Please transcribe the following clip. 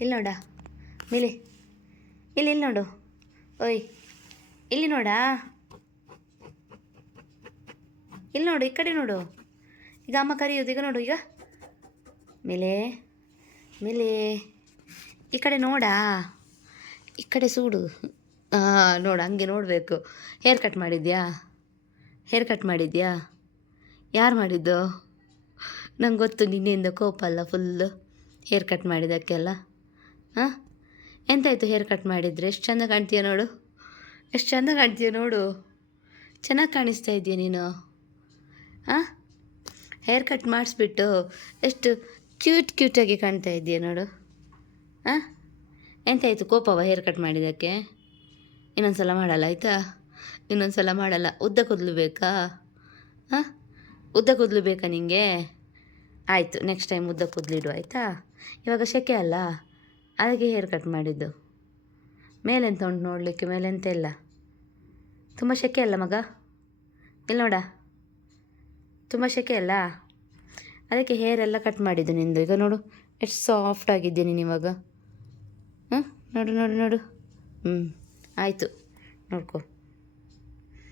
ಇಲ್ಲಿ ನೋಡ ಮೇಲೆ ಇಲ್ಲಿ ನೋಡು. ಓಯ್ ಇಲ್ಲಿ ನೋಡಾ, ಇಲ್ಲಿ ನೋಡು, ಈ ಕಡೆ ನೋಡು. ಈಗ ಅಮ್ಮ ಕರೆಯೋದು, ಈಗ ನೋಡು. ಈಗ ಮೇಲೆ ಮೇಲೆ ಈ ಕಡೆ ನೋಡಾ, ಈ ಕಡೆ ಸೂಡು. ಹಾಂ ನೋಡು, ಹಂಗೆ ನೋಡಬೇಕು. ಹೇರ್ ಕಟ್ ಮಾಡಿದ್ಯಾ? ಹೇರ್ ಕಟ್ ಮಾಡಿದ್ಯಾ? ಯಾರು ಮಾಡಿದ್ದು? ನಂಗೆ ಗೊತ್ತು ನಿನ್ನೆಯಿಂದ ಕೋಪ ಅಲ್ಲ ಫುಲ್ಲು ಹೇರ್ ಕಟ್ ಮಾಡಿದ್ದಕ್ಕೆಲ್ಲ. ಹಾಂ ಎಂತಾಯಿತು ಹೇರ್ ಕಟ್ ಮಾಡಿದರೆ? ಎಷ್ಟು ಚೆಂದ ಕಾಣ್ತೀಯ ನೋಡು, ಎಷ್ಟು ಚೆಂದ ಕಾಣ್ತೀಯ ನೋಡು. ಚೆನ್ನಾಗಿ ಕಾಣಿಸ್ತಾ ಇದೆಯಾ ನೀನು. ಹಾಂ ಹೇರ್ ಕಟ್ ಮಾಡಿಸ್ಬಿಟ್ಟು ಎಷ್ಟು ಕ್ಯೂಟಾಗಿ ಕಾಣ್ತಾ ಇದೆಯಾ ನೋಡು. ಹಾಂ ಎಂತಾಯಿತು ಕೋಪವ ಹೇರ್ ಕಟ್ ಮಾಡಿದ್ದಕ್ಕೆ? ಇನ್ನೊಂದು ಸಲ ಮಾಡಲ್ಲ ಆಯಿತಾ? ಇನ್ನೊಂದು ಸಲ ಮಾಡಲ್ಲ. ಉದ್ದ ಕೂದಲು ಬೇಕಾ? ಹಾಂ ಉದ್ದ ಕೂದಲು ಬೇಕಾ ನಿನಗೆ? ಆಯಿತು, ನೆಕ್ಸ್ಟ್ ಟೈಮ್ ಉದ್ದ ಕೂದಲಿಡು ಆಯಿತಾ? ಇವಾಗ ಸೆಕೆ ಅಲ್ಲ, ಅದಕ್ಕೆ ಹೇರ್ ಕಟ್ ಮಾಡಿದ್ದು. ಮೇಲೆಂತ ಉಂಟು ನೋಡಲಿಕ್ಕೆ? ಮೇಲೆಂತ ಇಲ್ಲ, ತುಂಬ ಸೆಕೆ ಅಲ್ಲ ಮಗ. ಇಲ್ಲಿ ನೋಡ, ತುಂಬ ಸೆಕೆ ಅಲ್ಲ, ಅದಕ್ಕೆ ಹೇರ್ ಎಲ್ಲ ಕಟ್ ಮಾಡಿದ್ದು ನಿಂದು. ಈಗ ನೋಡು ಎಷ್ಟು ಸಾಫ್ಟ್ ಆಗಿದ್ದೆ ನೀನು ಇವಾಗ. ನೋಡು ನೋಡು ನೋಡು. ಆಯಿತು, ನೋಡ್ಕೊ.